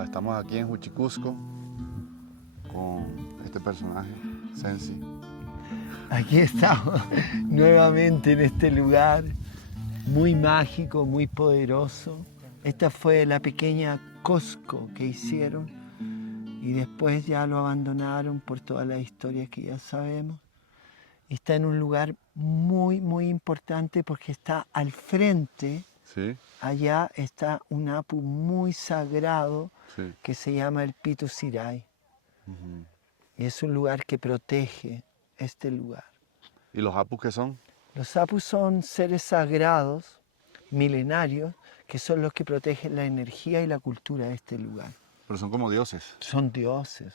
Estamos aquí en Huchicusco con este personaje, Sensi. Aquí estamos nuevamente en este lugar muy mágico, muy poderoso. Esta fue la pequeña Cosco que hicieron y después ya lo abandonaron por todas las historias que ya sabemos. Está en un lugar muy, muy importante porque está al frente. ¿Sí? Allá está un apu muy sagrado Sí. que se llama el Pitu Siray. Y es un lugar que protege este lugar. ¿Y los apus qué son? Los apus son seres sagrados, milenarios, que son los que protegen la energía y la cultura de este lugar. Pero son como dioses. Son dioses,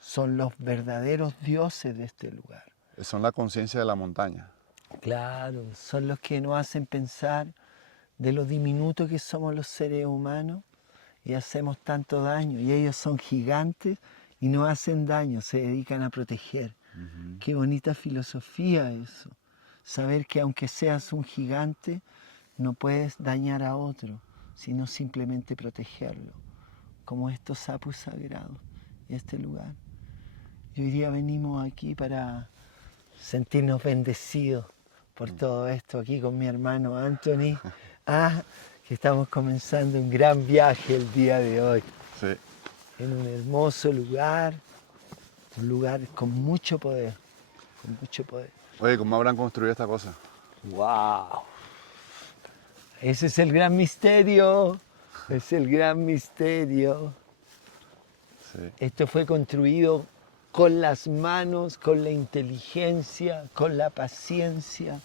son los verdaderos dioses de este lugar. Son la conciencia de la montaña. Claro, son los que nos hacen pensar de lo diminuto que somos los seres humanos y hacemos tanto daño. Y ellos son gigantes y no hacen daño, se dedican a proteger. Qué bonita filosofía eso. Saber que aunque seas un gigante, no puedes dañar a otro, sino simplemente protegerlo. Como estos sapos sagrados y este lugar. Y hoy día venimos aquí para sentirnos bendecidos por todo esto, aquí con mi hermano Anthony. Que estamos comenzando un gran viaje el día de hoy. Sí. En un hermoso lugar, un lugar con mucho poder, con mucho poder. Oye, ¿cómo habrán construido esta cosa? ¡Wow! Ese es el gran misterio, es el gran misterio. Sí. Esto fue construido con las manos, con la inteligencia, con la paciencia,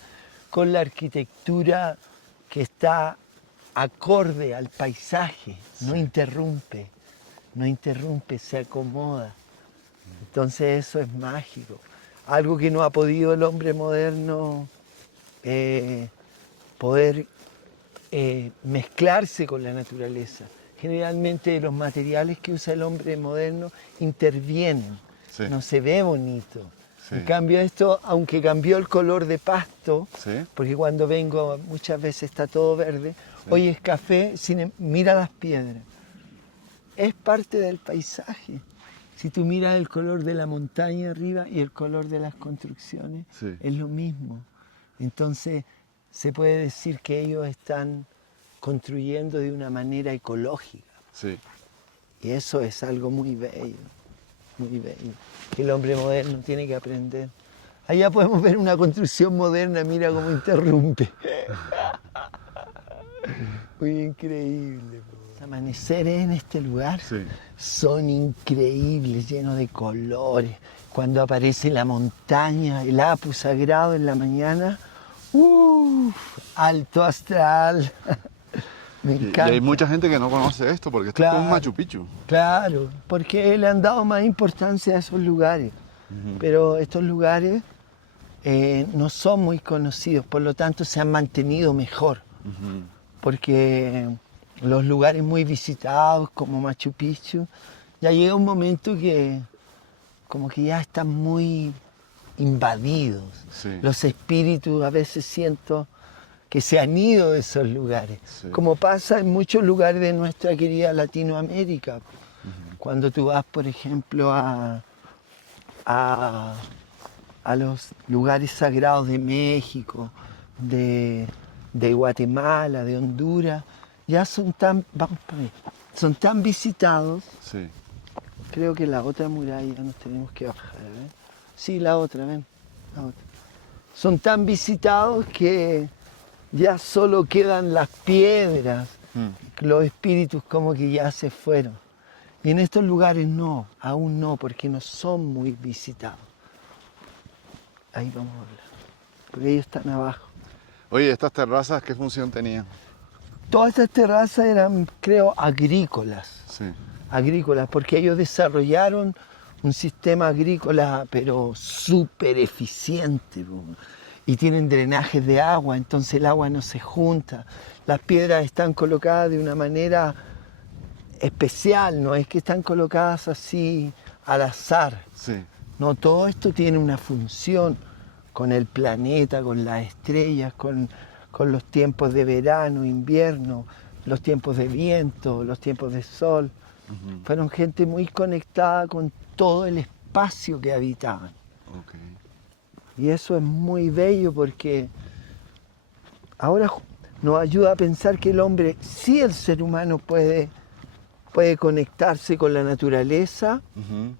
con la arquitectura que está acorde al paisaje, no interrumpe, se acomoda. Entonces eso es mágico. Algo que no ha podido el hombre moderno poder mezclarse con la naturaleza. Generalmente los materiales que usa el hombre moderno intervienen, no se ve bonito. En cambio esto, aunque cambió el color de pasto, porque cuando vengo muchas veces está todo verde, hoy es café, mira las piedras. Es parte del paisaje. Si tú miras el color de la montaña arriba y el color de las construcciones, es lo mismo. Entonces se puede decir que ellos están construyendo de una manera ecológica. Sí. Y eso es algo muy bello, que el hombre moderno tiene que aprender. Allá podemos ver una construcción moderna, mira cómo interrumpe. Muy increíble. Los amaneceres en este lugar son increíbles, llenos de colores. Cuando aparece la montaña, el apu sagrado en la mañana, alto astral. Me encanta. Y hay mucha gente que no conoce esto porque esto es como un Machu Picchu. Claro, porque le han dado más importancia a esos lugares. Pero estos lugares no son muy conocidos, por lo tanto se han mantenido mejor. Porque los lugares muy visitados como Machu Picchu, ya llega un momento que como que ya están muy invadidos. Los espíritus a veces siento que se han ido de esos lugares, como pasa en muchos lugares de nuestra querida Latinoamérica. Cuando tú vas, por ejemplo, a los lugares sagrados de México, de Guatemala, de Honduras, ya son tan visitados. Creo que la otra muralla nos tenemos que bajar, ¿ven? Sí, la otra, ven, la otra. Son tan visitados que ya solo quedan las piedras, los espíritus como que ya se fueron. Y en estos lugares no, aún no, porque no son muy visitados. Ahí vamos a hablar, porque ellos están abajo. Oye, ¿estas terrazas qué función tenían? Todas estas terrazas eran, creo, agrícolas. Agrícolas, porque ellos desarrollaron un sistema agrícola, pero súper eficiente. Y tienen drenajes de agua, entonces el agua no se junta. Las piedras están colocadas de una manera especial, no es que están colocadas así al azar. No, todo esto tiene una función con el planeta, con las estrellas, con los tiempos de verano, invierno. los tiempos de viento, los tiempos de sol. Ujú. Fueron gente muy conectada con todo el espacio que habitaban. Ok. Y eso es muy bello porque ahora nos ayuda a pensar que el hombre, sí, el ser humano puede conectarse con la naturaleza Ujú.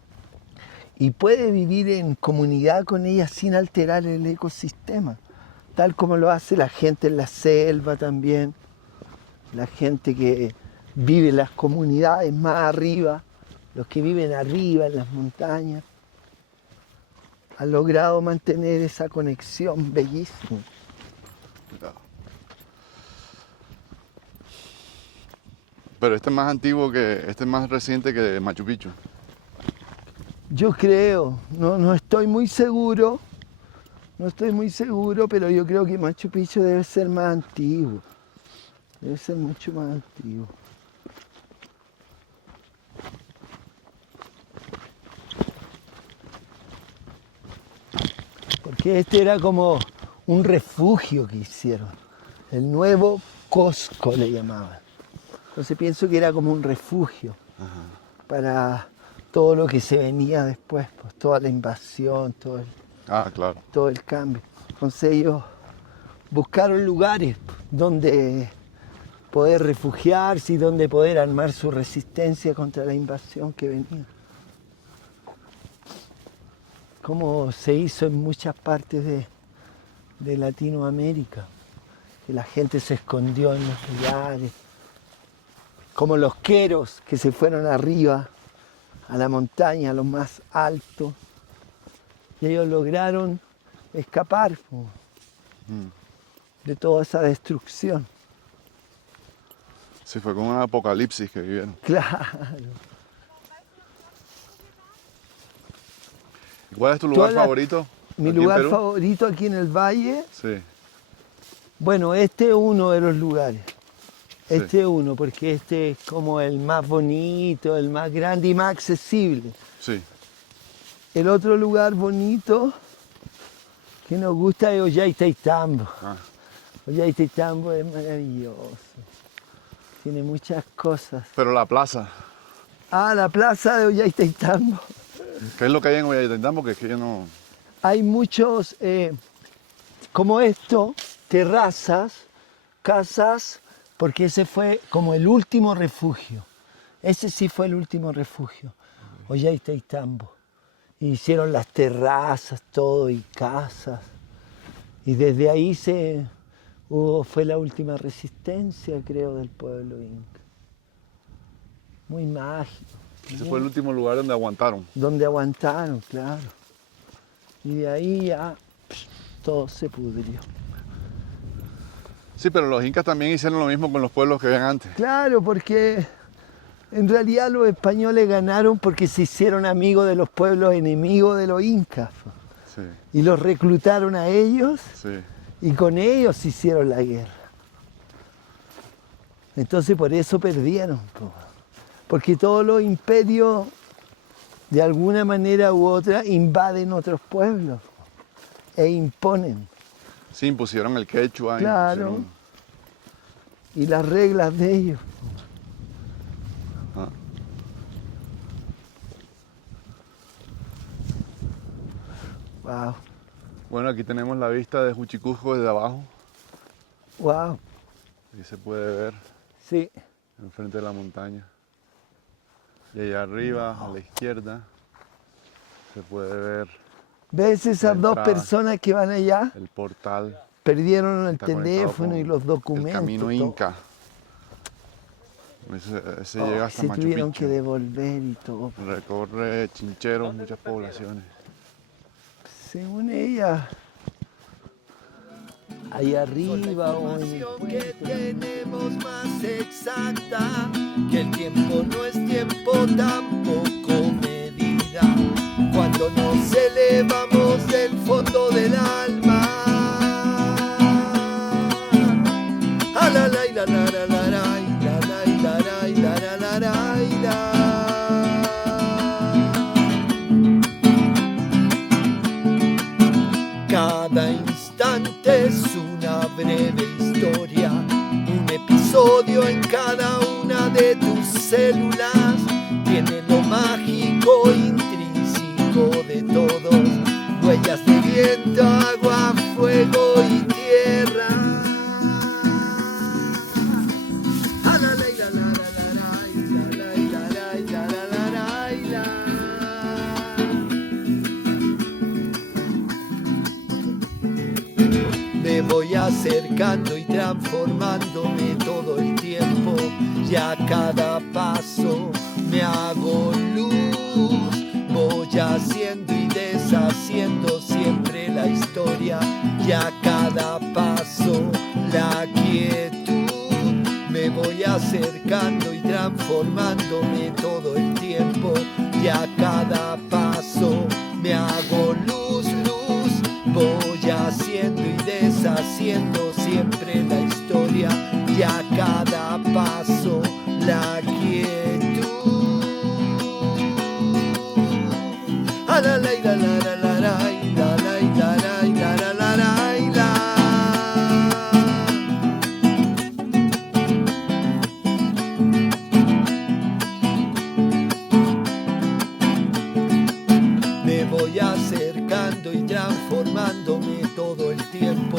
y puede vivir en comunidad con ella sin alterar el ecosistema, tal como lo hace la gente en la selva también, la gente que vive en las comunidades más arriba, los que viven arriba en las montañas, han logrado mantener esa conexión bellísima. Ya. Pero este es más antiguo este es más reciente que Machu Picchu. Yo creo, no estoy muy seguro, pero yo creo que Machu Picchu debe ser más antiguo, debe ser mucho más antiguo. Porque este era como un refugio que hicieron, el nuevo Cusco le llamaban. Entonces pienso que era como un refugio para todo lo que se venía después, pues, toda la invasión, Ah, claro. todo el cambio. Entonces ellos buscaron lugares donde poder refugiarse y donde poder armar su resistencia contra la invasión que venía. Como se hizo en muchas partes de Latinoamérica, que la gente se escondió en los lugares, como los queros que se fueron arriba a la montaña, a lo más alto, y ellos lograron escapar po, Mm. de toda esa destrucción. Sí, fue como un apocalipsis que vivieron. Claro. ¿Cuál es tu lugar Toda la- favorito? Mi aquí en lugar Perú? favorito aquí en el valle, Sí. bueno, este es uno de los lugares. Sí. Este es uno, porque este es como el más bonito, el más grande y más accesible. Sí. El otro lugar bonito que nos gusta es Ollantaytambo. Ah, Ollantaytambo es maravilloso. Tiene muchas cosas. pero la plaza, Ah, la plaza de Ollantaytambo. ¿qué es lo que hay en Ollantaytambo? Porque es que yo no... Hay muchos, como esto, terrazas, casas, porque ese fue como el último refugio. Ese sí fue el último refugio, Ollantaytambo. Hicieron las terrazas, todo, y casas. Y desde ahí fue la última resistencia, creo, del pueblo inca. Muy mágico. Ese fue el último lugar donde aguantaron. Donde aguantaron, claro. Y de ahí ya todo se pudrió. Sí, pero los incas también hicieron lo mismo con los pueblos que habían antes. Claro, porque en realidad los españoles ganaron porque se hicieron amigos de los pueblos enemigos de los incas. Sí, Y los reclutaron a ellos sí. y con ellos hicieron la guerra. Entonces por eso perdieron. Po. Porque todos los imperios, de alguna manera u otra, invaden otros pueblos e imponen. Sí, impusieron el quechua. Claro. impusieron- Y las reglas de ellos. Ah. Wow, Bueno, aquí tenemos la vista de Juchicusco desde abajo. wow, Ahí se puede ver sí. enfrente de la montaña. Y allá arriba, a la izquierda, se puede ver ¿Ves esas dos entrada. personas que van allá? el portal. Perdieron el Está conectado teléfono con y los documentos. El camino todo. Inca. Ese Oh, llega hasta se Machu tuvieron Picchu. que devolver y todo. Recorre Chincheros, muchas poblaciones. Según ella, ahí arriba o en el Que puente. tenemos más exacta, que el tiempo no es tiempo, tampoco medida. Cuando nos elevamos del fondo del alma. A la la la la la la la la la la la la la la. Cada instante es una breve historia, un episodio en cada de tus células tiene lo mágico intrínseco de todos, huellas de viento, agua, fuego y tierra. Me voy acercando y transformándome todo el tiempo, y a cada paso me hago luz. Voy haciendo y deshaciendo siempre la historia, y a cada paso la quietud. Me voy acercando y transformándome todo el tiempo, y a cada paso me hago luz, luz. Voy haciendo y deshaciendo siempre la historia, y a cada paso la quietud. A la la la la la la la la la la la la la la. Me voy acercando y transformándome todo el tiempo,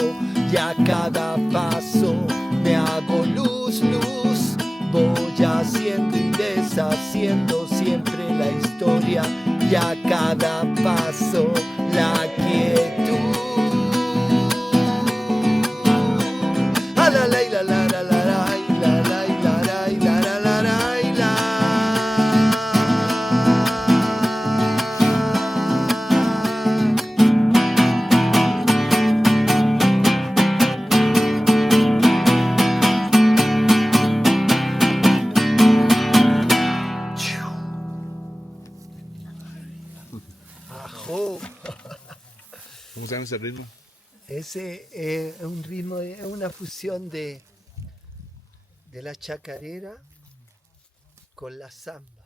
y a cada paso me hago luz, luz. Voy haciendo y deshaciendo siempre la historia, y a cada paso la quietud. A la la la la la la la la la la la la la la. Ajo. ¿Cómo se llama ese ritmo? Ese es un ritmo, es una fusión de la chacarera con la samba.